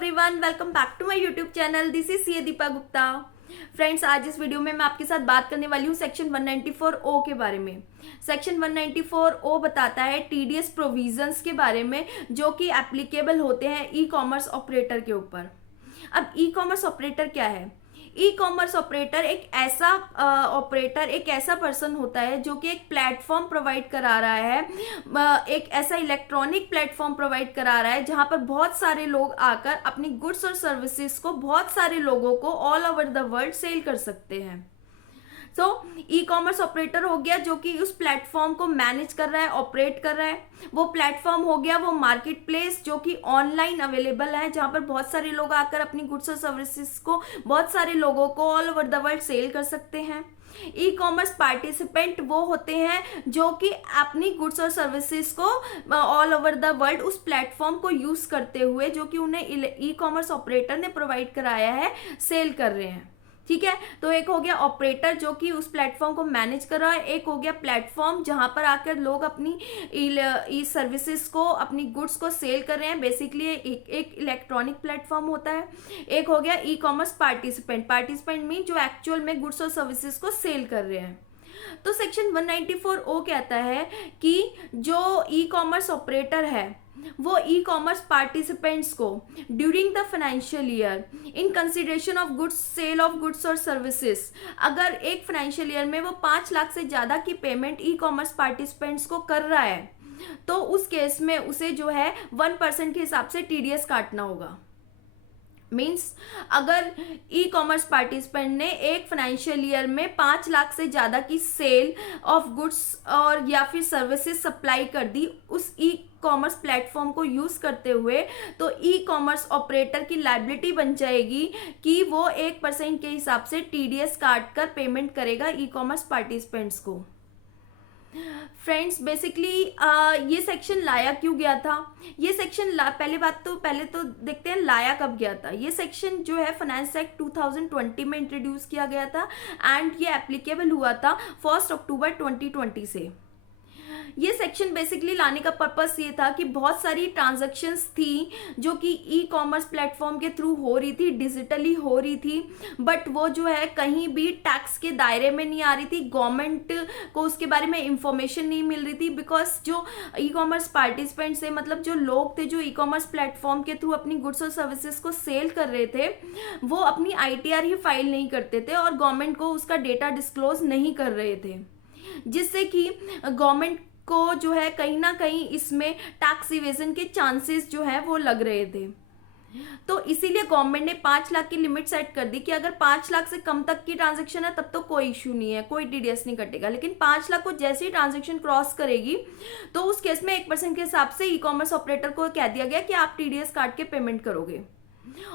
Everyone, welcome back to my YouTube channel. This is C Deepa Gupta. Friends, आज इस video में मैं आपके साथ बात करने वाली हूँ सेक्शन 194 ओ के बारे में। सेक्शन 194 ओ बताता है टीडीएस प्रोविजंस के बारे में जो कि एप्लीकेबल होते हैं ई कॉमर्स ऑपरेटर के ऊपर। अब ई कॉमर्स ऑपरेटर क्या है? ई कॉमर्स ऑपरेटर एक ऐसा पर्सन होता है जो कि एक प्लेटफॉर्म प्रोवाइड करा रहा है, एक ऐसा इलेक्ट्रॉनिक प्लेटफॉर्म प्रोवाइड करा रहा है जहां पर बहुत सारे लोग आकर अपनी गुड्स और सर्विसेज को बहुत सारे लोगों को all over the world sell कर सकते हैं। सो ई कॉमर्स ऑपरेटर हो गया जो कि उस प्लेटफॉर्म को मैनेज कर रहा है, ऑपरेट कर रहा है। वो प्लेटफॉर्म हो गया वो मार्केट प्लेस जो कि ऑनलाइन अवेलेबल है, जहां पर बहुत सारे लोग आकर अपनी गुड्स और सर्विसेज को बहुत सारे लोगों को all over the world sell कर सकते हैं। ई कॉमर्स पार्टिसिपेंट वो होते हैं जो कि अपनी गुड्स और सर्विसेज को ऑल ओवर द वर्ल्ड उस प्लेटफॉर्म को यूज करते हुए जो कि उन्हें ई कॉमर्स ऑपरेटर ने प्रोवाइड कराया है, सेल कर रहे हैं। ठीक है, तो एक हो गया ऑपरेटर जो कि उस प्लेटफॉर्म को मैनेज कर रहा है, एक हो गया प्लेटफॉर्म जहां पर आकर लोग अपनी ई सर्विसेज को, अपनी गुड्स को सेल कर रहे हैं। बेसिकली एक इलेक्ट्रॉनिक प्लेटफॉर्म होता है। एक हो गया ई कॉमर्स पार्टिसिपेंट मीन जो एक्चुअल में गुड्स और सर्विसेज को सेल कर रहे हैं। तो सेक्शन 194 ओ कहता है कि जो ई कॉमर्स ऑपरेटर है वो ई कॉमर्स पार्टिसिपेंट्स को during the financial year in consideration of goods, sale of goods और सर्विसेज, अगर एक फाइनेंशियल ईयर में वो 5 लाख से ज्यादा की पेमेंट ई कॉमर्स पार्टिसिपेंट्स को कर रहा है तो उस केस में उसे जो है 1% के हिसाब से टीडीएस काटना होगा। मीन्स अगर ई कॉमर्स पार्टिसिपेंट ने एक फाइनेंशियल ईयर में 5 लाख से ज्यादा की सेल ऑफ गुड्स और या फिर सर्विसेज सप्लाई कर दी उस ई कॉमर्स प्लेटफॉर्म को यूज करते हुए, तो ई कॉमर्स ऑपरेटर की लायबिलिटी बन जाएगी कि वो 1% के हिसाब से टीडीएस काट कर पेमेंट करेगा ई कॉमर्स पार्टिसिपेंट्स को। फ्रेंड्स, बेसिकली ये सेक्शन लाया क्यों गया था? ये सेक्शन पहले तो देखते हैं लाया कब गया था। ये सेक्शन जो है फाइनेंस एक्ट 2020 में इंट्रोड्यूस किया गया था एंड ये एप्लीकेबल हुआ था 1 अक्टूबर 2020 से। ये सेक्शन बेसिकली लाने का पर्पस ये था कि बहुत सारी ट्रांजैक्शंस थी जो कि ई कॉमर्स प्लेटफॉर्म के थ्रू हो रही थी, डिजिटली हो रही थी, बट वो जो है कहीं भी टैक्स के दायरे में नहीं आ रही थी। गवर्नमेंट को उसके बारे में इंफॉर्मेशन नहीं मिल रही थी बिकॉज जो ई कॉमर्स पार्टिसिपेंट से, मतलब जो लोग थे जो ई कॉमर्स प्लेटफॉर्म के थ्रू अपनी गुड्स और सर्विसेज को सेल कर रहे थे, वो अपनी ITR ही फाइल नहीं करते थे और गवर्नमेंट को उसका डेटा डिस्क्लोज नहीं कर रहे थे, जिससे कि गवर्नमेंट को जो है कहीं ना कहीं इसमें टैक्स इवेजन के चांसेस जो है वो लग रहे थे। तो इसीलिए गवर्नमेंट ने 5 लाख की लिमिट सेट कर दी कि अगर 5 लाख से कम तक की ट्रांजैक्शन है तब तो कोई इश्यू नहीं है, कोई टीडीएस नहीं कटेगा। लेकिन 5 लाख को जैसे ही ट्रांजैक्शन क्रॉस करेगी तो उस केस में 1% के हिसाब से ई कॉमर्स ऑपरेटर को कह दिया गया कि आप टीडीएस काट के पेमेंट करोगे।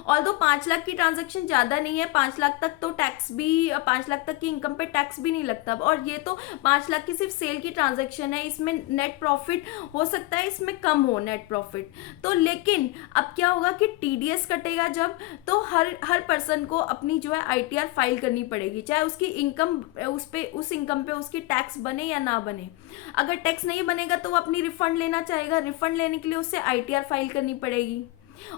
ऑल्दो 5 लाख की ट्रांजैक्शन ज्यादा नहीं है, 5 लाख तक तो टैक्स भी, 5 लाख तक की इनकम पे टैक्स भी नहीं लगता। और ये तो 5 लाख की सिर्फ सेल की ट्रांजैक्शन है, इसमें नेट प्रॉफिट हो सकता है इसमें कम हो नेट प्रॉफिट। तो लेकिन अब क्या होगा कि टीडीएस कटेगा जब, तो हर पर्सन को अपनी जो है ITR फाइल करनी पड़ेगी, चाहे उसकी इनकम उस इनकम पे उसकी टैक्स बने या ना बने। अगर टैक्स नहीं बनेगा तो वो अपनी रिफंड लेना चाहेगा, रिफंड लेने के लिए उससे ITR फाइल करनी पड़ेगी।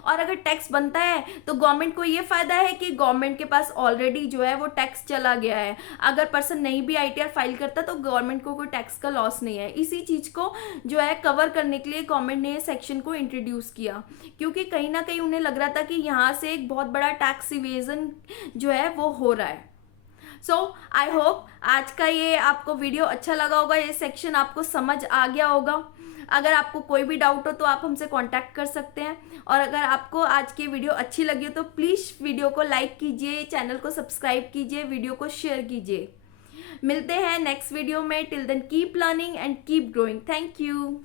और अगर टैक्स बनता है तो गवर्नमेंट को ये फायदा है कि गवर्नमेंट के पास ऑलरेडी जो है वो टैक्स चला गया है। अगर पर्सन नहीं भी ITR फाइल करता तो गवर्नमेंट को कोई टैक्स का लॉस नहीं है। इसी चीज को जो है कवर करने के लिए गवर्नमेंट ने सेक्शन को इंट्रोड्यूस किया, क्योंकि कहीं ना कहीं उन्हें लग रहा था कि यहाँ से एक बहुत बड़ा टैक्स इवेजन जो है वो हो रहा है। सो आई होप आज का ये आपको वीडियो अच्छा लगा होगा, ये सेक्शन आपको समझ आ गया होगा। अगर आपको कोई भी डाउट हो तो आप हमसे कांटेक्ट कर सकते हैं। और अगर आपको आज की वीडियो अच्छी लगी हो तो प्लीज़ वीडियो को लाइक कीजिए, चैनल को सब्सक्राइब कीजिए, वीडियो को शेयर कीजिए। मिलते हैं नेक्स्ट वीडियो में। Till then keep learning and keep growing. Thank you.